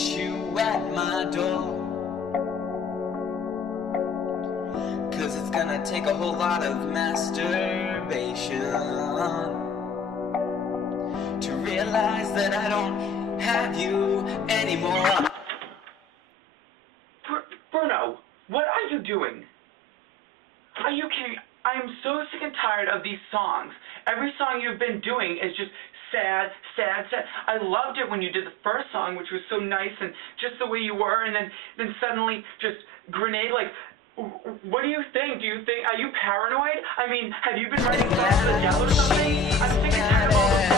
wish you at my door. 'Cause it's gonna take a whole lot of masturbation to realize that I don't have you anymore. Bruno, what are you doing? Are you kidding? I am so sick and tired of these songs. Every song you've been doing is just sad, sad, sad. I loved it when you did the first song, which was so nice and just the way you were, and then suddenly just grenade. Like, what do you think? Are you paranoid? I mean, have you been writing songs to the devil or something? I'm sick and tired of all this.